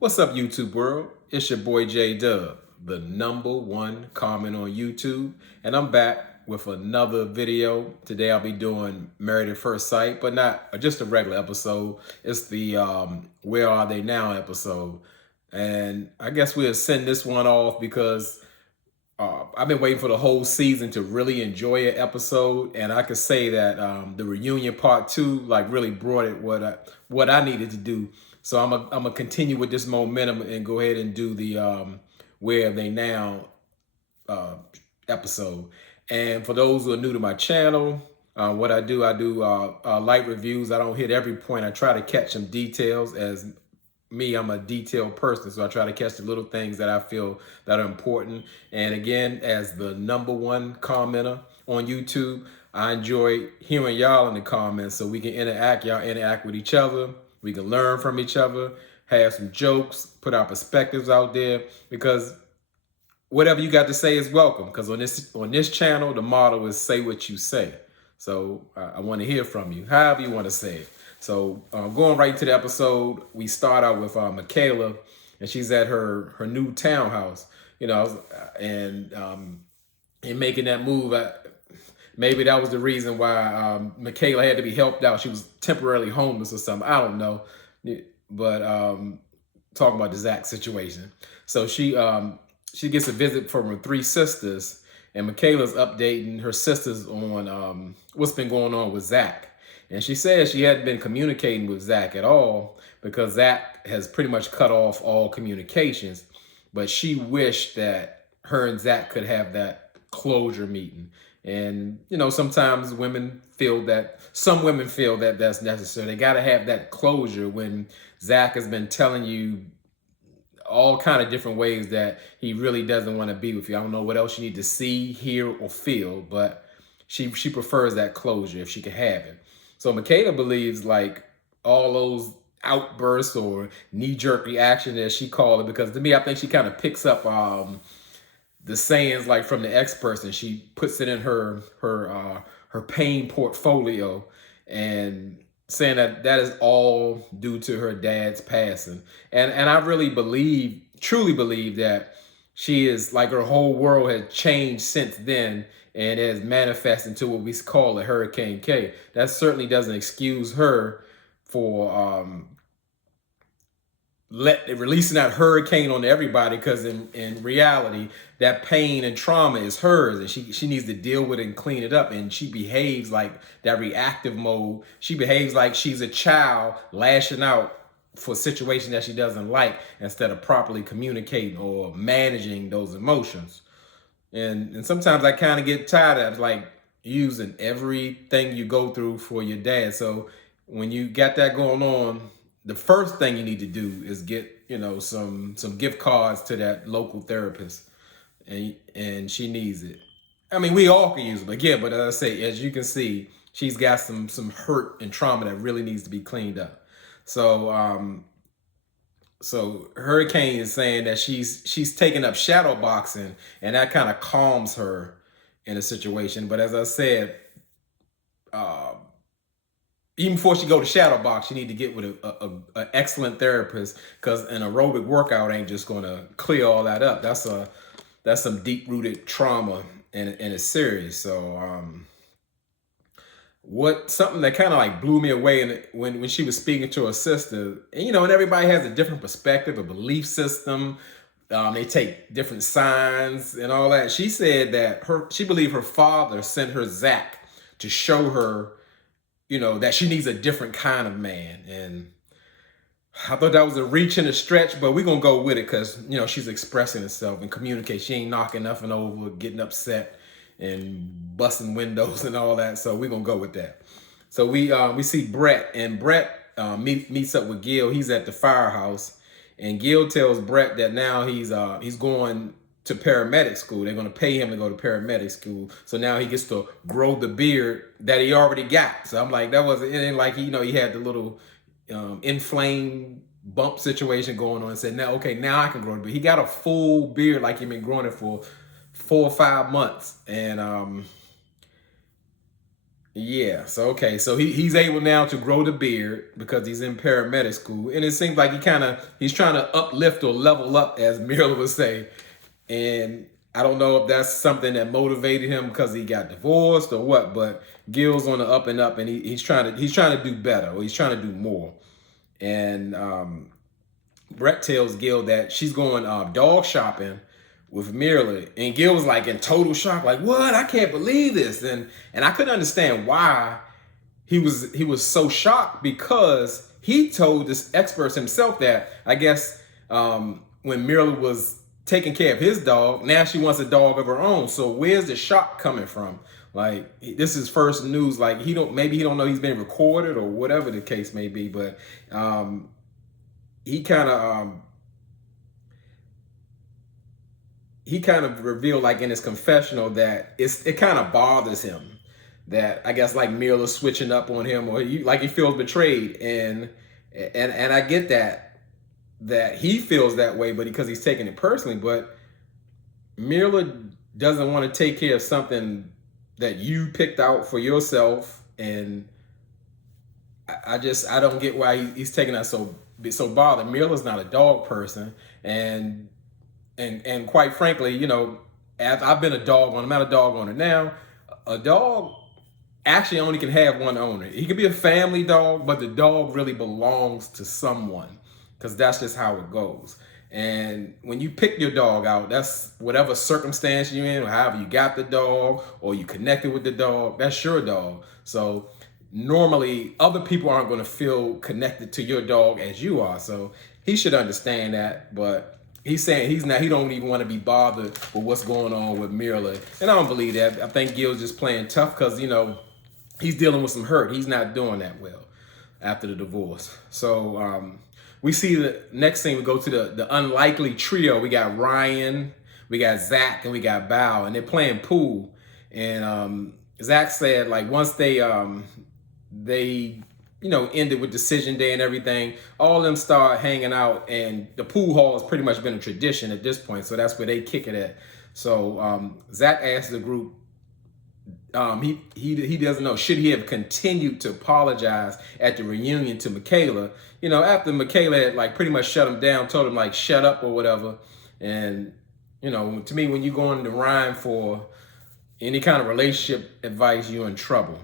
What's up, YouTube world? It's your boy J Dub, the #1 comment on YouTube, and I'm back with another video. Today I'll be doing Married at First Sight, but not just a regular episode. It's the Where Are They Now episode, and I guess we'll send this one off because I've been waiting for the whole season to really enjoy an episode, and I could say that the reunion part 2 like really brought it what I needed to do. So I'm gonna continue with this momentum and go ahead and do the Where Are They Now episode. And for those who are new to my channel, what I do light reviews. I don't hit every point. I try to catch some details. As me, I'm a detailed person, so I try to catch the little things that I feel that are important. And again, as the #1 commenter on YouTube, I enjoy hearing y'all in the comments so we can interact. Y'all interact with each other. We can learn from each other, have some jokes, put our perspectives out there, because whatever you got to say is welcome. Because on this channel, the motto is say what you say. So I want to hear from you, however you want to say it. So going right to the episode, we start out with Michaela, and she's at her new townhouse, and in making that move. Maybe that was the reason why Michaela had to be helped out. She was temporarily homeless or something. I don't know, but talking about the Zach situation. So she gets a visit from her 3 sisters, and Michaela's updating her sisters on what's been going on with Zach. And she says she hadn't been communicating with Zach at all because Zach has pretty much cut off all communications. But she wished that her and Zach could have that closure meeting. And, sometimes some women feel that that's necessary. They got to have that closure when Zach has been telling you all kind of different ways that he really doesn't want to be with you. I don't know what else you need to see, hear, or feel, but she prefers that closure if she could have it. So Michaela believes like all those outbursts or knee-jerk reaction, as she called it, because to me, I think she kind of picks up the sayings like from the experts, and she puts it in her pain portfolio, and saying that is all due to her dad's passing. And I really truly believe that she is like, her whole world has changed since then and has manifested into what we call a Hurricane K. That certainly doesn't excuse her for releasing that hurricane on everybody, because in reality, that pain and trauma is hers, and she needs to deal with it and clean it up. And she behaves like that reactive mode. She behaves like she's a child lashing out for a situation that she doesn't like, instead of properly communicating or managing those emotions. And sometimes I kind of get tired of like using everything you go through for your dad. So when you got that going on, the first thing you need to do is get, some gift cards to that local therapist, and she needs it. I mean, we all can use it, but yeah, but as I say, as you can see, she's got some hurt and trauma that really needs to be cleaned up. So Hurricane is saying that she's taking up shadow boxing, and that kind of calms her in a situation. But as I said, even before she go to shadow box, she need to get with an excellent therapist, because an aerobic workout ain't just going to clear all that up. That's some deep rooted trauma, and it's serious. So something that kind of like blew me away when she was speaking to her sister, and and everybody has a different perspective, a belief system. They take different signs and all that. She said that she believed her father sent her Zach to show her, that she needs a different kind of man. And I thought that was a reach and a stretch, but we're going to go with it because, she's expressing herself and communicating. She ain't knocking nothing over, getting upset and busting windows and all that. So we're going to go with that. So we see Brett, and Brett meets up with Gil. He's at the firehouse, and Gil tells Brett that now he's going to paramedic school. They're going to pay him to go to paramedic school. So now he gets to grow the beard that he already got. So I'm like, it ain't like he had the little inflamed bump situation going on, and said, now I can grow it. But he got a full beard like he'd been growing it for 4 or 5 months. And Yeah. So okay. So he's able now to grow the beard because he's in paramedic school, and it seems like he's trying to uplift or level up, as Mira would say. And I don't know if that's something that motivated him because he got divorced or what. But Gil's on the up and up, and he's trying to do better, or he's trying to do more. And Brett tells Gil that she's going dog shopping with Mirla, and Gil was like in total shock, like, "What? I can't believe this!" And I couldn't understand why he was so shocked, because he told this experts himself that I guess when Mirla was taking care of his dog, now she wants a dog of her own. So where's the shock coming from? Like, this is first news. Like, maybe he don't know he's been recorded or whatever the case may be, but he kind of revealed, like in his confessional, that it kind of bothers him that I guess like Mirla's switching up on him, or he feels betrayed, and I get that he feels that way, but because he's taking it personally. But Mirla doesn't want to take care of something that you picked out for yourself, and I don't get why he's taking that so bothered. Mirla's not a dog person, and quite frankly, as I've been a dog owner, I'm not a dog owner now. A dog actually only can have one owner. He could be a family dog, but the dog really belongs to someone, because that's just how it goes. And when you pick your dog out, that's whatever circumstance you're in, or however you got the dog, or you connected with the dog, that's your dog. So normally other people aren't going to feel connected to your dog as you are. So he should understand that. But he's saying he don't even want to be bothered with what's going on with Mirla. And I don't believe that. I think Gil's just playing tough because, he's dealing with some hurt. He's not doing that well after the divorce. So we see the next thing, we go to the unlikely trio. We got Ryan, we got Zach, and we got Bao, and they're playing pool. And Zach said, like, once they ended with decision day and everything, all of them start hanging out, and the pool hall has pretty much been a tradition at this point. So that's where they kick it at. So Zach asked the group, he doesn't know, should he have continued to apologize at the reunion to Michaela, after Michaela had like pretty much shut him down, told him like shut up or whatever. And to me, when you go into Ryan for any kind of relationship advice, you're in trouble.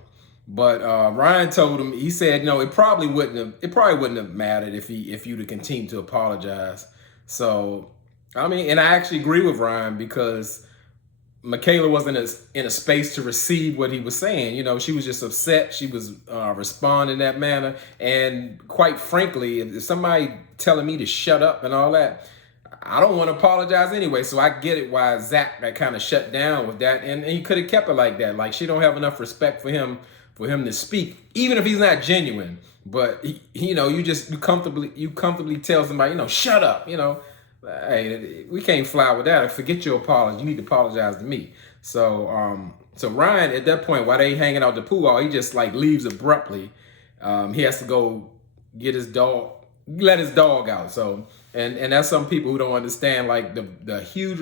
But Ryan told him, he said, it probably wouldn't have mattered if you'd have continued to apologize. So I mean, and I actually agree with Ryan, because Michaela wasn't in a space to receive what he was saying. She was just upset. She was responding in that manner. And quite frankly, if somebody telling me to shut up and all that, I don't want to apologize anyway. So I get it why Zach got kind of shut down with that. And he could have kept it like that. Like, she don't have enough respect for him to speak, even if he's not genuine. But you comfortably tell somebody, shut up, hey, we can't fly with that. Forget your apology. You need to apologize to me. So so Ryan, at that point, while they hanging out the pool hall, he just like leaves abruptly. He has to go get his dog, let his dog out. So and that's some people who don't understand like the huge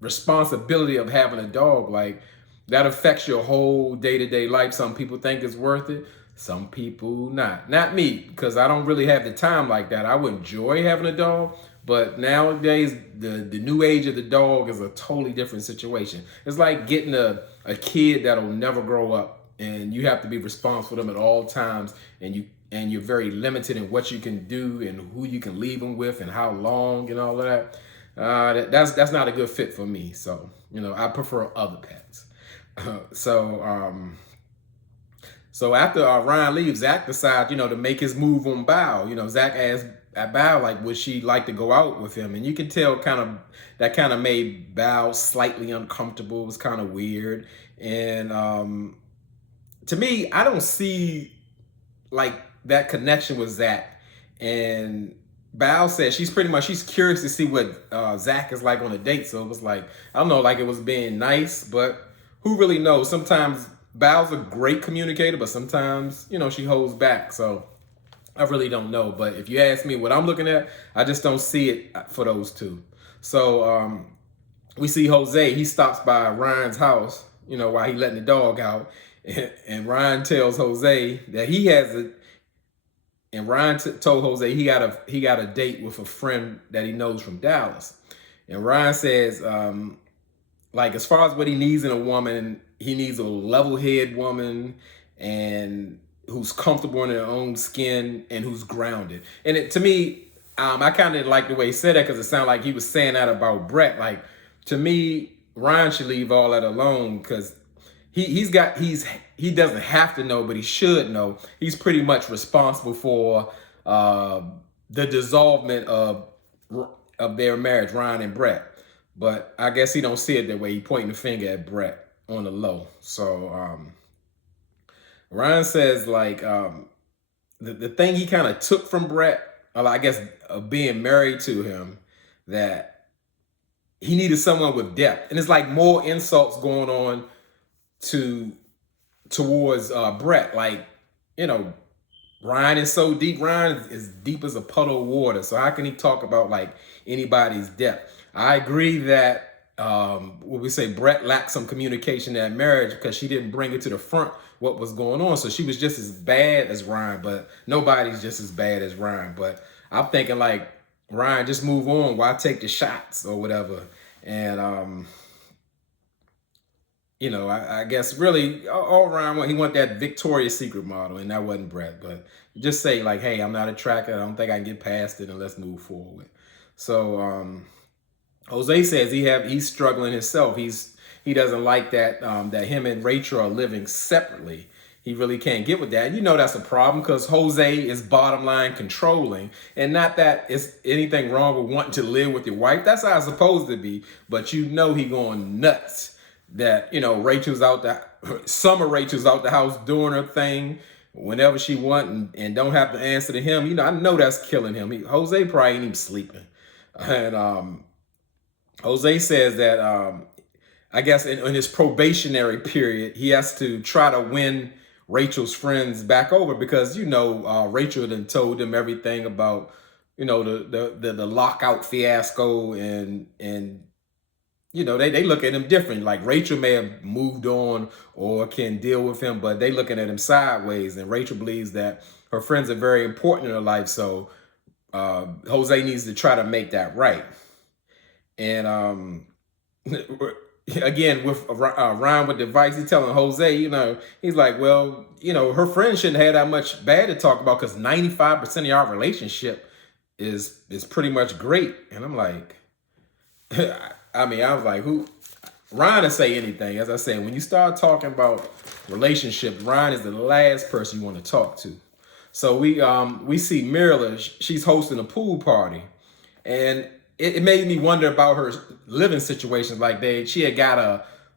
responsibility of having a dog. Like, that affects your whole day-to-day life. Some people think it's worth it. Some people not. Not me, because I don't really have the time like that. I would enjoy having a dog. But nowadays, the new age of the dog is a totally different situation. It's like getting a kid that'll never grow up, and you have to be responsible for them at all times, and you're very limited in what you can do and who you can leave them with and how long and all of that. That's not a good fit for me. So I prefer other pets. So after Ryan leaves, Zach decides to make his move on Bao. Zach asked Bao, like, would she like to go out with him? And you can tell that made Bao slightly uncomfortable. It was kind of weird. And to me, I don't see like that connection with Zach. And Bao said she's curious to see what Zach is like on a date. So it was like, I don't know, like it was being nice, but who really knows? Sometimes Bao's a great communicator, but sometimes, she holds back. So I really don't know. But if you ask me what I'm looking at, I just don't see it for those two. So we see Jose. He stops by Ryan's house, while he letting the dog out. And Ryan tells Jose that he has a, and Ryan told Jose he got a date with a friend that he knows from Dallas. And Ryan says, like, as far as what he needs in a woman, he needs a level-headed woman and who's comfortable in her own skin and who's grounded. And to me, I kind of didn't like the way he said that because it sounded like he was saying that about Brett. Like, to me, Ryan should leave all that alone because he doesn't have to know, but he should know. He's pretty much responsible for the dissolvement of their marriage, Ryan and Brett. But I guess he don't see it that way. He pointing the finger at Brett on the low. So Ryan says, like, the thing he kind of took from Brett, I guess, being married to him, that he needed someone with depth. And it's like more insults going on towards Brett. Like, you know, Ryan is so deep. Ryan is deep as a puddle of water. So how can he talk about like anybody's depth? I agree that what we say, Brett lacked some communication in that marriage because she didn't bring it to the front what was going on. So she was just as bad as Ryan, but nobody's just as bad as Ryan. But I'm thinking like, Ryan, just move on. Why take the shots or whatever? And you know, I guess really all Ryan he want that Victoria's Secret model, and that wasn't Brett. But just say like, hey, I'm not attracted. I don't think I can get past it, and let's move forward. So Jose says he's struggling himself. He doesn't like that that him and Rachel are living separately. He really can't get with that. And you know that's a problem because Jose is bottom line controlling. And not that it's anything wrong with wanting to live with your wife. That's how it's supposed to be. But you know he going nuts that, you know, Rachel's out the house doing her thing whenever she want and don't have to answer to him. You know, I know that's killing him. Jose probably ain't even sleeping. And Jose says that I guess in his probationary period, he has to try to win Rachel's friends back over because, you know, Rachel had told him everything about, you know, the lockout fiasco and you know, they look at him different. Like Rachel may have moved on or can deal with him, but they looking at him sideways. And Rachel believes that her friends are very important in her life. So Jose needs to try to make that right. And again, with Ryan with the advice, he's telling Jose, you know, he's like, well, you know, her friends shouldn't have that much bad to talk about because 95% of y'all relationship is pretty much great. And I'm like, I mean, I was like, who? Ryan will say anything. As I said, when you start talking about relationships, Ryan is the last person you want to talk to. So we see Mirla, she's hosting a pool party, and it made me wonder about her living situations. Like she had got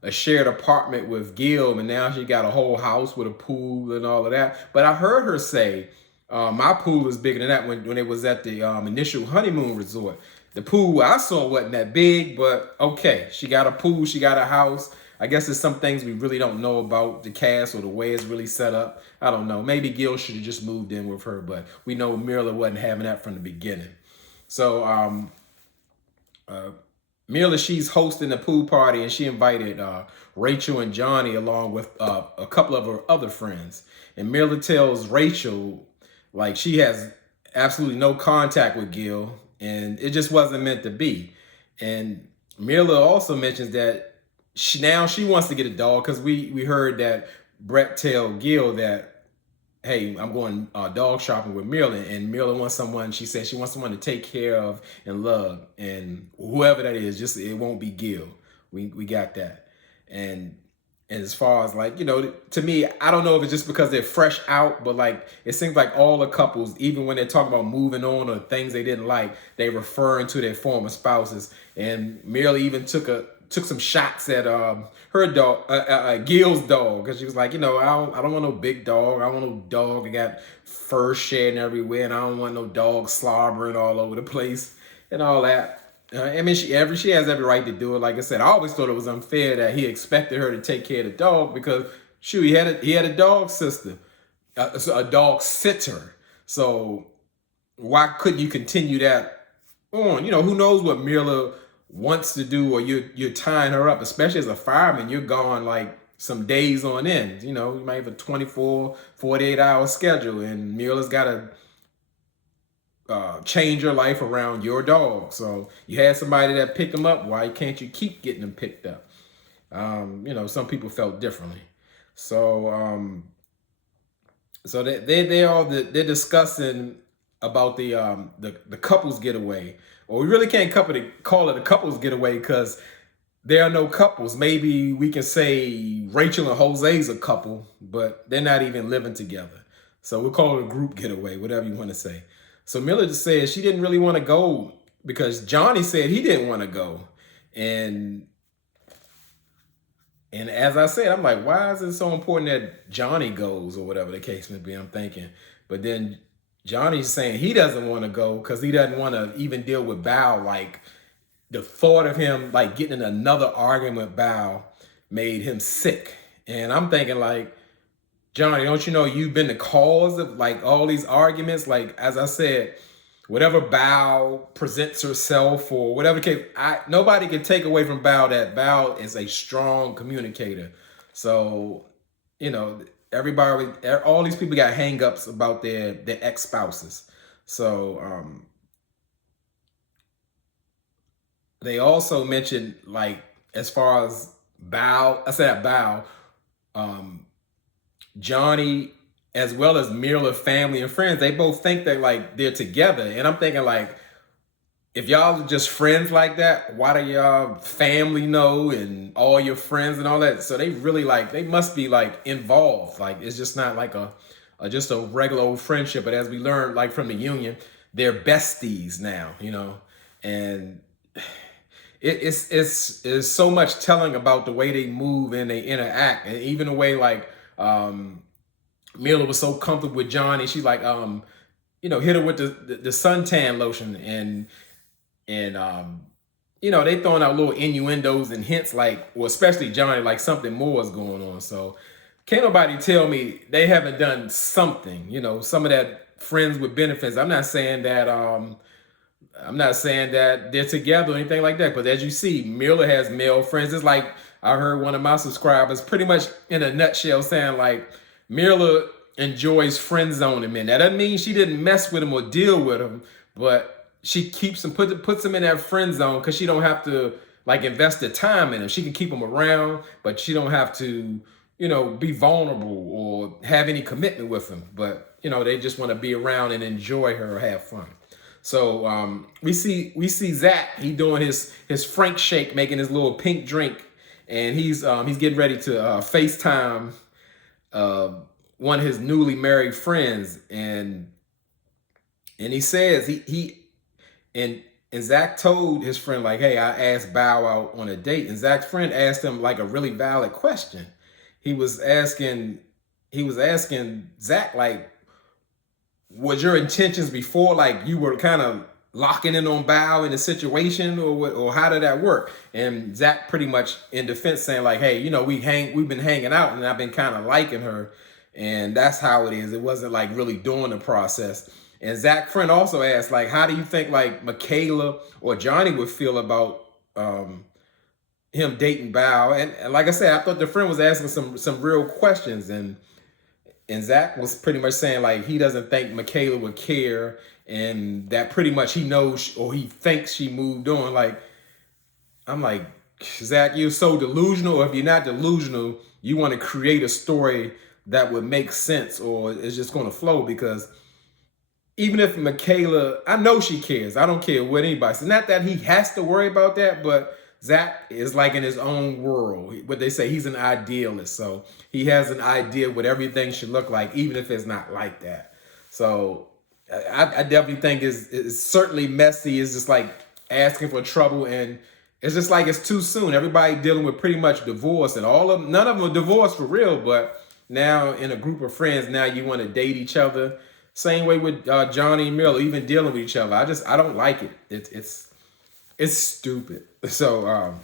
a shared apartment with Gil, and now she got a whole house with a pool and all of that. But I heard her say, my pool is bigger than that when it was at the initial honeymoon resort. The pool I saw wasn't that big, but okay. She got a pool, she got a house. I guess there's some things we really don't know about the cast or the way it's really set up. I don't know. Maybe Gil should have just moved in with her, but we know Mirla wasn't having that from the beginning. So Mirla, she's hosting the pool party, and she invited Rachel and Johnny along with a couple of her other friends. And Mirla tells Rachel, like, she has absolutely no contact with Gil, and it just wasn't meant to be. And Mirla also mentions that she wants to get a dog because we heard that Brett tell Gil that, hey, I'm going dog shopping with Mirla, and Mirla wants someone. She said she wants someone to take care of and love, and whoever that is, just it won't be Gil. We got that. And as far as like, you know, to me, I don't know if it's just because they're fresh out, but like it seems like all the couples, even when they're talking about moving on or things they didn't like, they referring to their former spouses. And Mirla even took some shots at her dog, Gil's dog, because she was like, you know, I don't want no big dog. I want no dog that got fur shedding everywhere, and I don't want no dog slobbering all over the place and all that. I mean, she has every right to do it. Like I said, I always thought it was unfair that he expected her to take care of the dog because, shoot, he had a dog sister, a dog sitter. So why couldn't you continue that on? You know, who knows what Mirla wants to do, or you're tying her up, especially as a fireman. You're gone like some days on end. You know, you might have a 24, 48-hour schedule, and Mila's got to change your life around your dog. So you had somebody that picked them up. Why can't you keep getting them picked up? You know, some people felt differently. So so they're discussing about the couples getaway. Well, we really can't call it a couples getaway because there are no couples. Maybe we can say Rachel and Jose's a couple, but they're not even living together. So we'll call it a group getaway, whatever you want to say. So Miller just said she didn't really want to go because Johnny said he didn't want to go. And as I said, I'm like, why is it so important that Johnny goes or whatever the case may be? I'm thinking. But then Johnny's saying he doesn't want to go because he doesn't want to even deal with Bao. Like the thought of him like getting in another argument with Bao made him sick. And I'm thinking like, Johnny, don't you know you've been the cause of like all these arguments? Like, as I said, whatever Bao presents herself or whatever the case, nobody can take away from Bao that Bao is a strong communicator. So, you know, everybody, all these people got hang-ups about their ex-spouses. So they also mentioned like as far as Bao, I said Bao, Johnny, as well as Mila family and friends, they both think that like they're together. And I'm thinking like, if y'all are just friends like that, why do y'all family know and all your friends and all that? So they really like, they must be like involved. Like it's just not like just a regular old friendship. But as we learned like from the union, they're besties now, you know, and it's so much telling about the way they move and they interact, and even the way like Mila was so comfortable with Johnny. She's like you know, hit her with the suntan lotion, and you know, they throwing out little innuendos and hints like, well, especially Johnny, like something more is going on. So can't nobody tell me they haven't done something, you know, some of that friends with benefits. I'm not saying that they're together or anything like that, but as you see, Mila has male friends. It's like I heard one of my subscribers pretty much in a nutshell saying like Mila enjoys friend zoning men. That doesn't mean she didn't mess with him or deal with him, but she keeps him, puts him in that friend zone because she don't have to like invest the time in him. She can keep him around, but she don't have to, you know, be vulnerable or have any commitment with him. But, you know, they just want to be around and enjoy her or have fun. So we see Zach. He doing his Frank shake, making his little pink drink, and he's getting ready to FaceTime one of his newly married friends, and he says and Zach told his friend like, hey, I asked Bao out on a date, and Zach's friend asked him like a really valid question. He was asking Zach like, was your intentions before like you were kind of locking in on Bao in the situation, or how did that work? And Zach pretty much in defense saying like, hey, you know, we've been hanging out and I've been kind of liking her, and that's how it is. It wasn't like really doing the process. And Zach's friend also asked like, how do you think like Michaela or Johnny would feel about him dating Bao? And like I said, I thought the friend was asking some real questions, and Zach was pretty much saying like he doesn't think Michaela would care, and that pretty much he knows or he thinks she moved on. Like, I'm like, Zach, you're so delusional. Or if you're not delusional, you want to create a story that would make sense, or it's just going to flow. Because even if Michaela, I know she cares. I don't care what anybody says. Not that he has to worry about that, but Zach is like in his own world. What they say, he's an idealist. So he has an idea what everything should look like, even if it's not like that. So I definitely think it's certainly messy. It's just like asking for trouble, and it's just like it's too soon. Everybody dealing with pretty much divorce, and none of them are divorced for real, but now in a group of friends, now you want to date each other. Same way with Johnny and Miller, even dealing with each other. I don't like it. It's stupid. So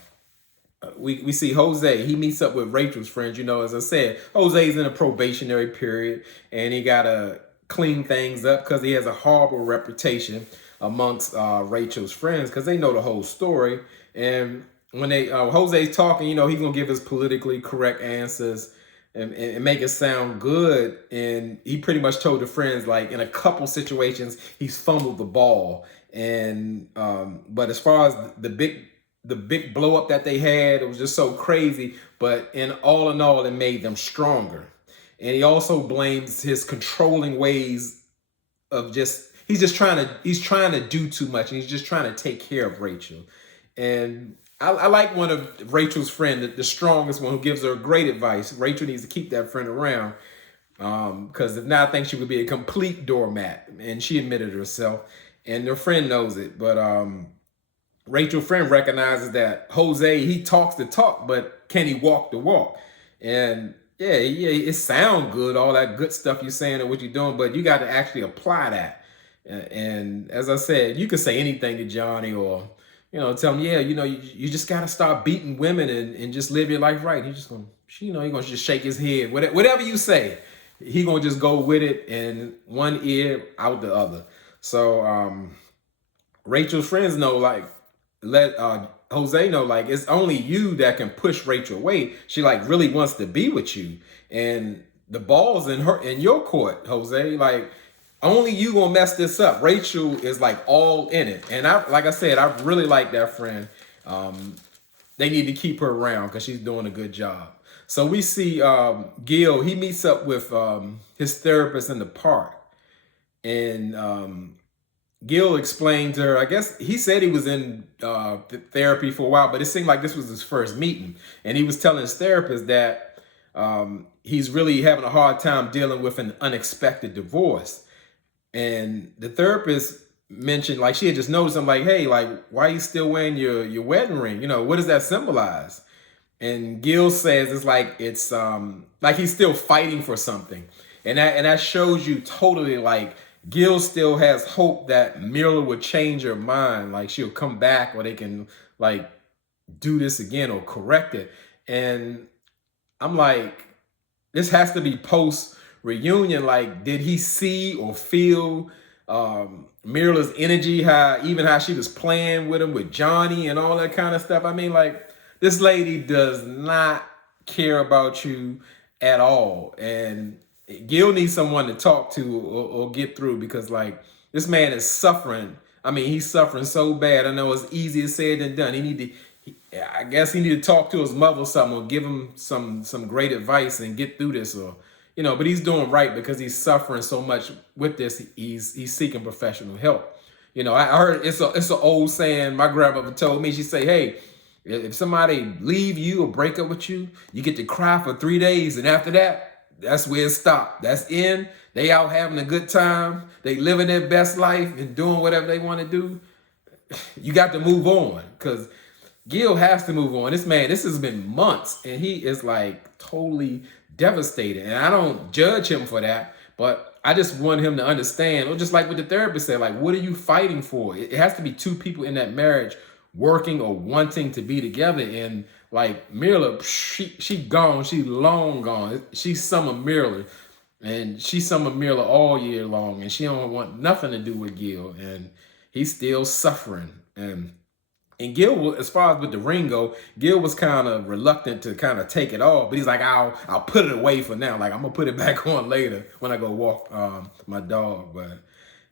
we see Jose. He meets up with Rachel's friends. You know, as I said, Jose's in a probationary period, and he gotta clean things up because he has a horrible reputation amongst Rachel's friends because they know the whole story. And when they Jose's talking, he's gonna give his politically correct answers and make it sound good. And he pretty much told the friends, like, in a couple situations he's fumbled the ball. And but as far as the big blow up that they had, it was just so crazy. But in all, it made them stronger. And he also blames his controlling ways of he's trying to do too much, and he's just trying to take care of Rachel. And I like one of Rachel's friend, the strongest one, who gives her great advice. Rachel needs to keep that friend around, because if not, I think she would be a complete doormat. And she admitted herself, and her friend knows it. But Rachel's friend recognizes that Jose, he talks the talk, but can he walk the walk? And yeah, it sounds good, all that good stuff you're saying and what you're doing, but you got to actually apply that. And as I said, you could say anything to Johnny, or tell him, yeah, you just got to start beating women and just live your life right. He's just going, he's going to just shake his head. Whatever you say, he going to just go with it, and one ear out the other. So Rachel's friends know, like, let Jose know, like, it's only you that can push Rachel away. She, like, really wants to be with you, and the ball's in your court, Jose. Like, only you gonna mess this up. Rachel is, like, all in it. And like I said, I really like that friend. They need to keep her around because she's doing a good job. So we see Gil, he meets up with his therapist in the park. And Gil explained to her, I guess he said he was in therapy for a while, but it seemed like this was his first meeting. And he was telling his therapist that he's really having a hard time dealing with an unexpected divorce. And the therapist mentioned, like, she had just noticed him, like, hey, like, why are you still wearing your wedding ring? What does that symbolize? And Gil says it's like he's still fighting for something. And that shows you totally, like, Gil still has hope that Mila would change her mind, like she'll come back, or they can, like, do this again or correct it. And I'm like, this has to be post reunion. Like, did he see or feel Mira's energy, how she was playing with him, with Johnny and all that kind of stuff? I mean, like, this lady does not care about you at all. And Gil needs someone to talk to or get through, because, like, this man is suffering. I mean, he's suffering so bad. I know it's easier said than done. I guess he need to talk to his mother or something, or give him some great advice and get through this, or but he's doing right because he's suffering so much with this. He's seeking professional help. I heard it's an old saying my grandmother told me. She say, hey, if somebody leave you or break up with you, you get to cry for 3 days, and after that, that's where it stopped. That's in. They out having a good time. They living their best life and doing whatever they want to do. You got to move on, because Gil has to move on. This man, this has been months, and he is, like, totally devastated. And I don't judge him for that, but I just want him to understand, or just like what the therapist said, like, what are you fighting for? It has to be two people in that marriage working or wanting to be together. And, like, Mira, she gone. She long gone. She's Summer Mira, and she's Summer Mira all year long, and she don't want nothing to do with Gil, and he's still suffering. And Gil, as far as with the ring go, Gil was kind of reluctant to kind of take it off, but he's like, I'll put it away for now. Like, I'm gonna put it back on later when I go walk my dog. But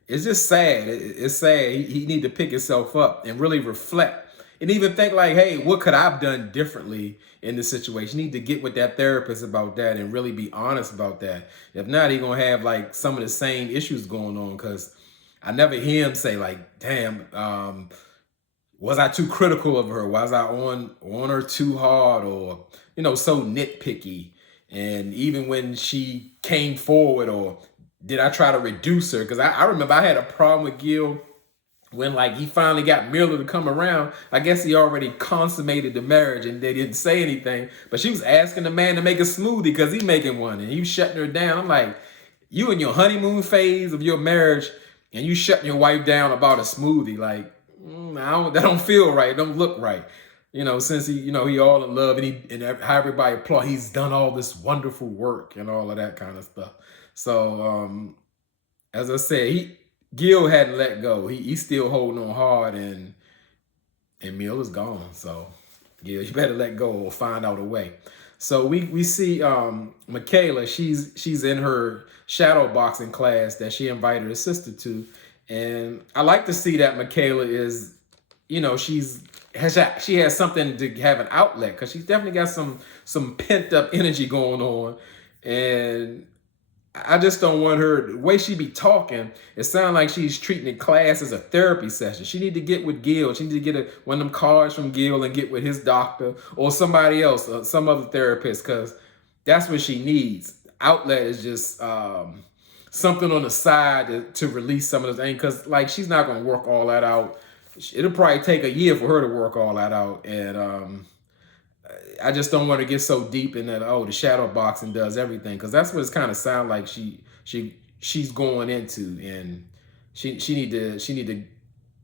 it's just sad. It's sad. He need to pick himself up and really reflect, and even think, like, hey, what could I have done differently in this situation? He need to get with that therapist about that and really be honest about that. If not, he gonna have, like, some of the same issues going on, because I never hear him say, like, damn, was I too critical of her? Was I on her too hard, or, so nitpicky? And even when she came forward, or did I try to reduce her? Because I remember I had a problem with Gil when, like, he finally got Mila to come around. I guess he already consummated the marriage and they didn't say anything. But she was asking the man to make a smoothie because he making one, and he was shutting her down. I'm like, you in your honeymoon phase of your marriage, and you shutting your wife down about a smoothie? Like, that don't feel right. Don't look right. Since he all in love, and how everybody applaud, he's done all this wonderful work and all of that kind of stuff. So, as I said, Gil hadn't let go. He's still holding on hard, and Mill is gone. So Yeah, you better let go or find out a way. So we see Michaela, she's in her shadow boxing class that she invited her sister to. And I like to see that Michaela is, you know, she has something to have an outlet, because she's definitely got some pent up energy going on. And I just don't want her, the way she be talking, it sounds like she's treating the class as a therapy session. She need to get with Gil. She need to get one of them cards from Gil and get with his doctor or somebody else, some other therapist, because that's what she needs. Outlet is just something on the side to release some of those things, because like she's not going to work all that out. It'll probably take a year for her to work all that out. And I just don't want to get so deep in that, oh, the shadow boxing does everything, because that's what it's kind of sound like she's going into. And she need to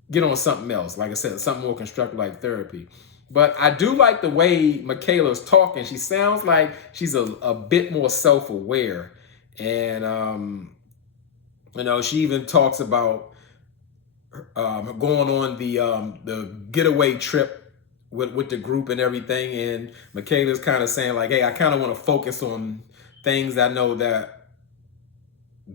get on something else, like I said, something more constructive like therapy. But I do like the way Michaela's talking. She sounds like she's a bit more self-aware. And you know, she even talks about going on the getaway trip with the group and everything. And Michaela's kind of saying like, hey, I kind of want to focus on things I know that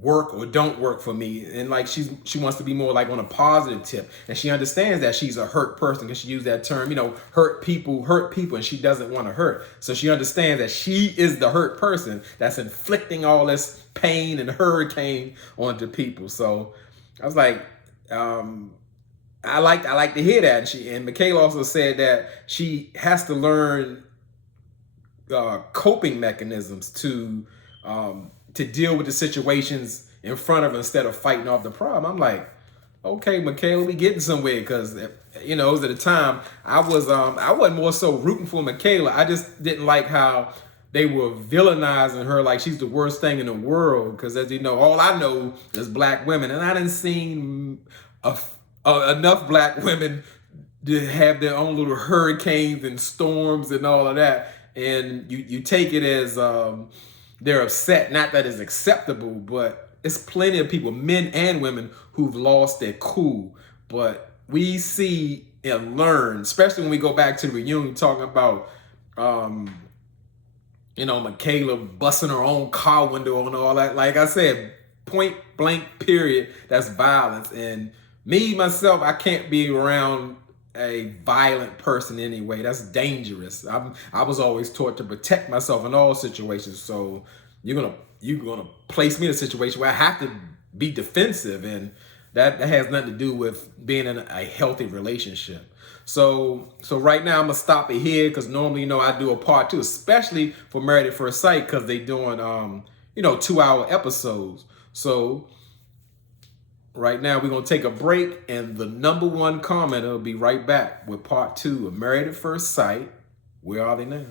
work or don't work for me. And like she wants to be more like on a positive tip. And she understands that she's a hurt person, because she used that term, you know, hurt people, and she doesn't want to hurt. So she understands that she is the hurt person that's inflicting all this pain and hurricane onto people. So I was like, I like to hear that. And Michaela also said that she has to learn coping mechanisms to deal with the situations in front of her instead of fighting off the problem. I'm like, okay, Michaela, we getting somewhere, because you know, it was at the time I wasn't more so rooting for Michaela. I just didn't like how they were villainizing her like she's the worst thing in the world, because as you know, all I know is black women, and I didn't see enough black women to have their own little hurricanes and storms and all of that. And you take it as they're upset. Not that it's acceptable, but it's plenty of people, men and women, who've lost their cool. But we see and learn, especially when we go back to the reunion, talking about you know, Michaela busting her own car window and all that. Like I said, point blank period, that's violence. And me, myself, I can't be around a violent person anyway. That's dangerous. I was always taught to protect myself in all situations. So you're gonna place me in a situation where I have to be defensive, and that has nothing to do with being in a healthy relationship. So right now I'm gonna stop it here, because normally, you know, I do a part 2, especially for Married at First Sight, because they doing you know, 2-hour episodes. So right now we're gonna take a break, and the #1 commenter will be right back with part 2 of Married at First Sight. Where are they now?